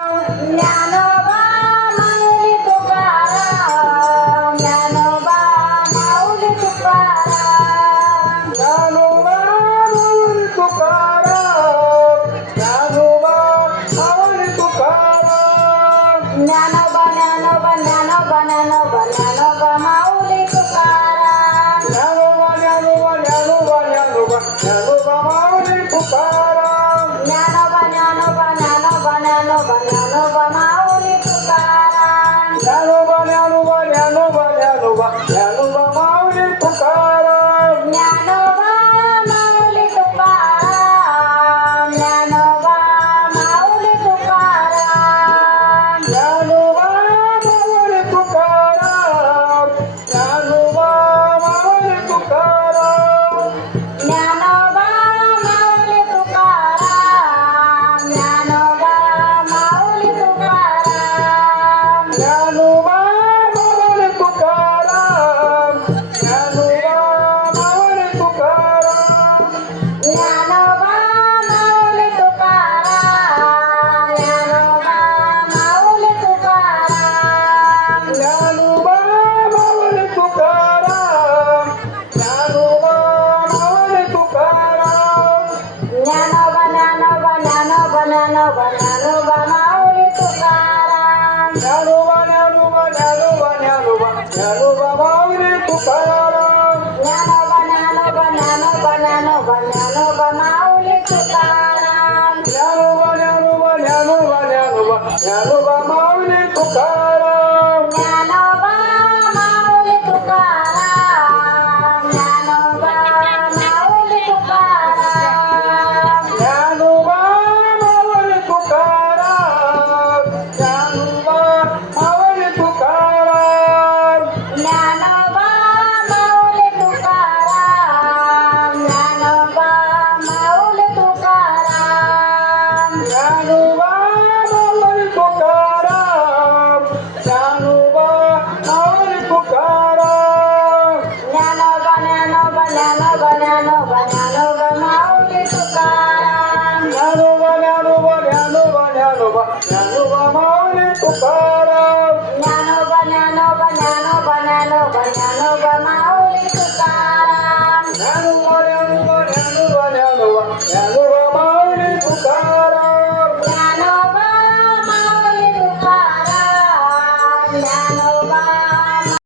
Dnyanoba Mauli Tukaram, Dnyanoba Mauli Tukaram, Dnyanoba Mauli Tukaram, Dnyanoba Mauli Tukaram, Dnyanoba Dnyanoba Dnyanoba Dnyanoba Dnyanoba Mauli Tukaram, Dnyanoba Dnyanoba Dnyanoba Dnyanoba Dnyanoba Mauli Tukaram, Dnyanoba Dnyanoba Dnyanoba Dnyanoba Dnyanoba Mauli Tukaram, Dnyanoba Dnyanoba Dnyanoba Dnyanoba Dnyanoba Mauli Tukaram, Dnyanoba Mauli Tukaram, Dnyanoba Mauli Tukaram, Dnyanoba Mauli Tukaram, Dnyanoba Mauli Tukaram, Dnyanoba Mauli Tukaram, Dnyanoba Mauli Tukaram, Dnyanoba Mauli Tukaram, Dnyanoba Mauli Tukaram, Dnyanoba Mauli Tukaram, Dnyanoba Mauli Tukaram, Dnyanoba Mauli Tukaram, Dnyanoba Mauli Tukaram, Dnyanoba Dnyanoba Dnyanoba Dnyanoba Dnyanoba Mauli Tukaram, Dnyanoba Dnyanoba Dnyanoba Dnyanoba Dnyanoba Mauli Tukaram, Dnyanoba Dnyanoba Dnyanoba Dnyanoba Dnyanoba Mauli Tukaram, Dnyanoba Dnyanoba Dnyanoba Dnyanoba Dnyanoba Mauli Tukaram, Dnyanoba Mauli Tukaram, Dnyanoba Mauli Tukaram, Dnyanoba Mauli Tukaram, Dnyanoba Mauli Tukaram, Dnyanoba Mauli Tukaram, Dnyanoba Mauli Tukaram, Dnyanoba Mauli Tukaram, Dnyanoba Mauli Tukaram, Dnyanoba Dnyanoba Dnyanoba Dnyanoba Dnyanoba Mauli Tukaram.